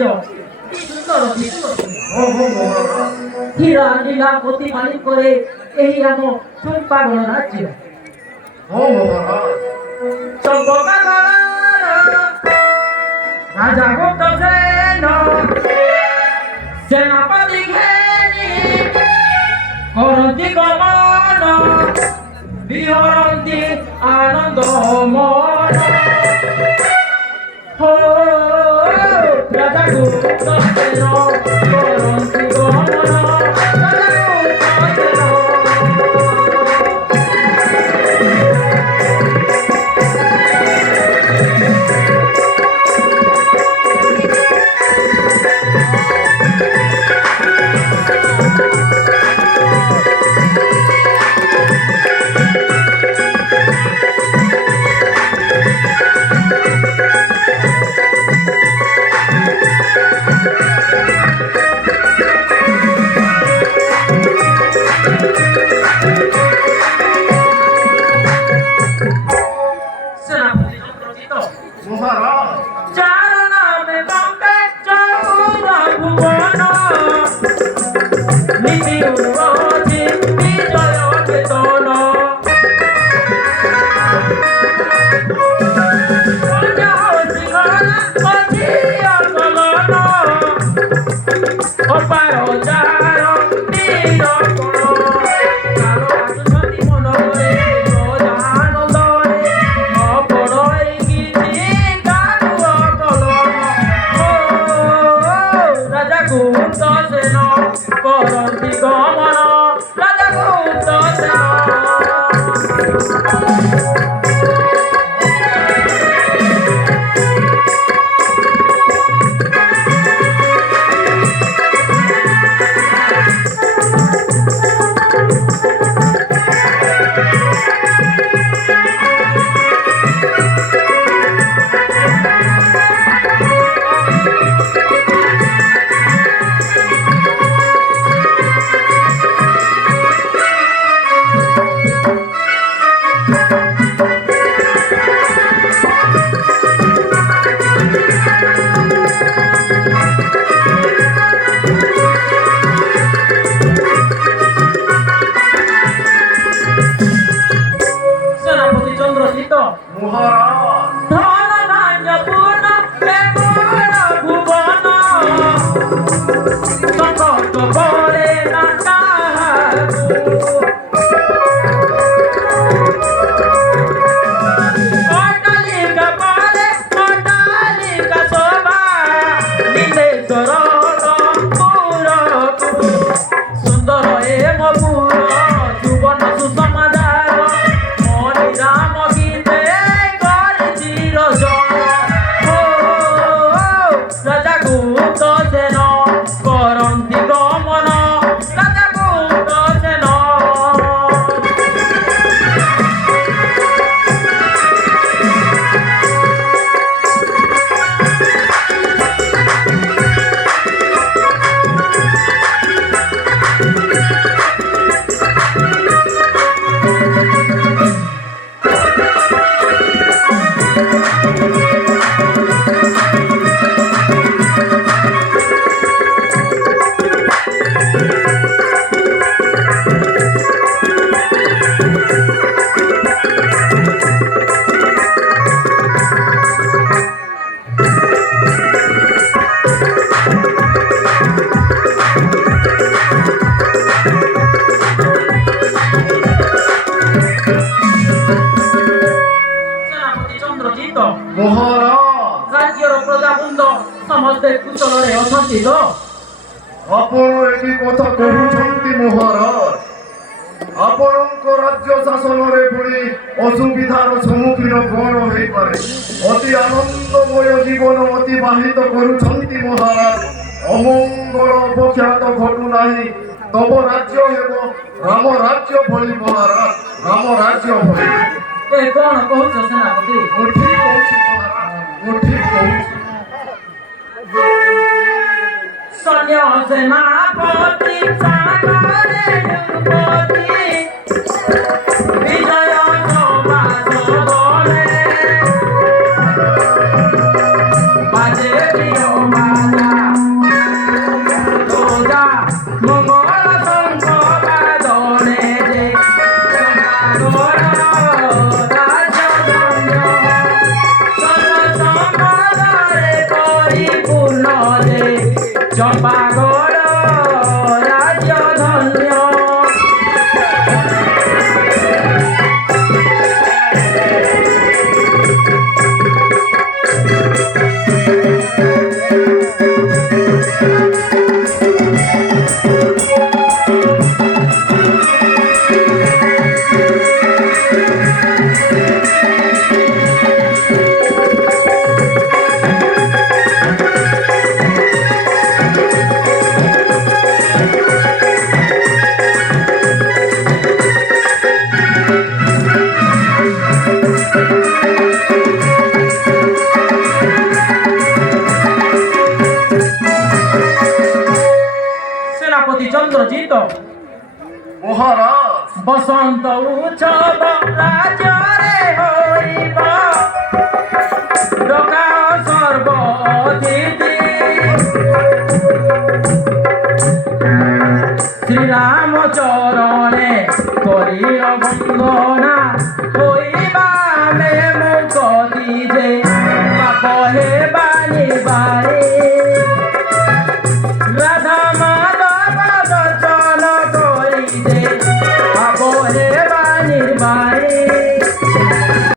রাজ্য কি সুন্দর হীরা লীলা প্রতিমানি করে এই আম চম্পাগণ রাজ্য রাজা গুপ্ত সেন সেনাপতি ঘেনি করন্তি গমন বিহরন্তি আনন্দ মন हो राजा गुप्त सेन करन्ति गमन राजा गुप्त ସମସ୍ତେ କୁଶଳରେ ଅଛନ୍ତି ତ? ଆପଣ ଏଠି କଥା କହୁଛନ୍ତି ମହାରାଜ? ଆପଣଙ୍କ ରାଜ୍ୟ ଶାସନରେ ପୁଣି ଅସୁବିଧାର ସମ୍ମୁଖୀନ କଣ ହେଇପାରେ? ଅତି ଆନନ୍ଦମୟ ଜୀବନ ଅତିବାହିତ କରୁଛନ୍ତି ମହାରାଜ। ଅମଙ୍ଗଳ ଅପଖ୍ୟାତ ଘଟୁନାହିଁ। ତବ ରାଜ୍ୟ ହେବ ରାମ ରାଜ୍ୟ ଭଳି ମହାରାଜ, ରାମ ରାଜ୍ୟ ଭଳି। ଏ କଣ କହୁଛ ସେନାପତି? ମୁଁ ଠିକ କହୁଛି ମହାରାଜ, ମୁଁ ଠିକ କହୁଛି। ସୈନ୍ୟ ସେନାପତି ସାଗରେ ଯୁବତୀ ବିଜୟ ସବାସରେ ବାଜେ ପ୍ରିୟ ବାଜା বসন্ত উৎসব রাজ্যরে হইব ডকাও সর্বদিদি শ্রীরামচন্দ্র